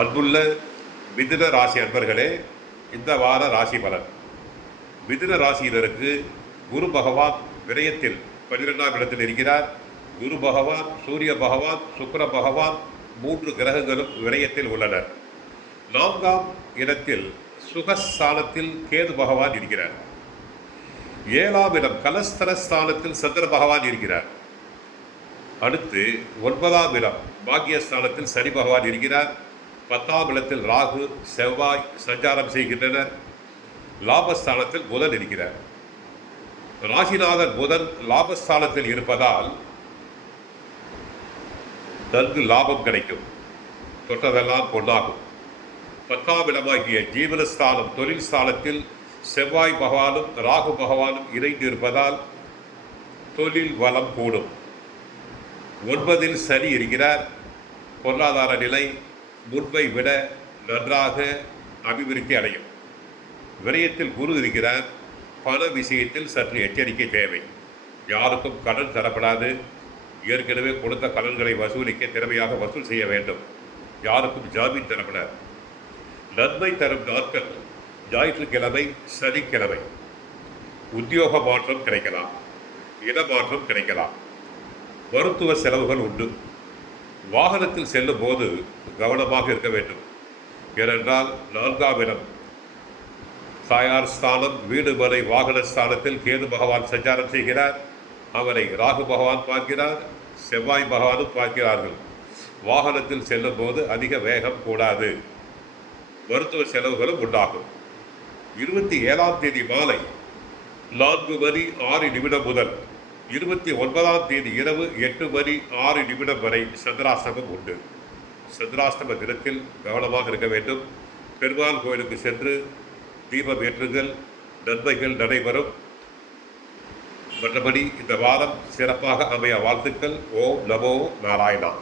அன்புள்ள மிதுன ராசி அன்பர்களே, இந்த வார ராசி பலன். மிதுன ராசியினருக்கு குரு பகவான் விரயத்தில் 12ஆம் இடத்தில் இருக்கிறார். குரு பகவான், சூரிய பகவான், சுக்கிர பகவான் 3 கிரகங்களும் விரயத்தில் உள்ளனர். 4ஆம் இடத்தில் சுகஸ்தானத்தில் கேது பகவான் இருக்கிறார். 7ஆம் இடம் கலஸ்தரஸ்தானத்தில் சந்திர பகவான் இருக்கிறார். அடுத்து 9ஆம் இடம் பாக்கியஸ்தானத்தில் சனி பகவான் இருக்கிறார். 10ஆம் இடத்தில் ராகு, செவ்வாய் சஞ்சாரம் செய்கின்றனர். லாபஸ்தானத்தில் புதன் இருக்கிறார். ராசிநாதன் புதன் லாபஸ்தானத்தில் இருப்பதால் நன்கு லாபம் கிடைக்கும், தொட்டதெல்லாம் பொன்னாகும். 10ஆம் இடமாகிய ஜீவனஸ்தானம் தொழில் ஸ்தானத்தில் செவ்வாய் பகவானும் ராகு பகவானும் இணைந்து இருப்பதால் தொழில் வளம் கூடும். 9இல் சனி இருக்கிறார். பொருளாதார நிலை முன்பை விட நன்றாக அபிவிருத்தி அடையும். விரயத்தில் குரு இருக்கிறார். பண விஷயத்தில் சற்று எச்சரிக்கை தேவை. யாருக்கும் கடன் தரப்படாது. ஏற்கனவே கொடுத்த கடன்களை வசூலிக்க திறமையாக வசூல் செய்ய வேண்டும். யாருக்கும் ஜாமீன் தரப்படாது. நன்மை தரும் நாட்கள் ஞாயிற்றுக்கிழமை, சனிக்கிழமை. உத்தியோக மாற்றம் கிடைக்கலாம், இடமாற்றம் கிடைக்கலாம். மருத்துவ செலவுகள் உண்டு. வாகனத்தில் செல்லும் போது கவனமாக இருக்க வேண்டும். ஏனென்றால் 4ஆம் இடம் தாயார் ஸ்தானம், வீடு மனை வாகன ஸ்தானத்தில் கேது பகவான் சஞ்சாரம் செய்கிறார். அவரை ராகு பகவான் பார்க்கிறார், செவ்வாய் பகவானும் பார்க்கிறார்கள். வாகனத்தில் செல்லும் போது அதிக வேகம் கூடாது. மருத்துவ செலவுகளும் உண்டாகும். 27ஆம் தேதி மாலை 4:06 முதல் 29ஆம் தேதி இரவு 8:06 வரை சந்திராஷ்டமம் உண்டு. சந்திராஷ்டம தினத்தில் கவனமாக இருக்க வேண்டும். பெருமாள் கோயிலுக்கு சென்று தீபம் ஏற்றுங்கள், நன்மைகள் நடைபெறும். மற்றபடி இந்த வாரம் சிறப்பாக அமைய வாழ்த்துக்கள். ஓம் நமோ நாராயணா.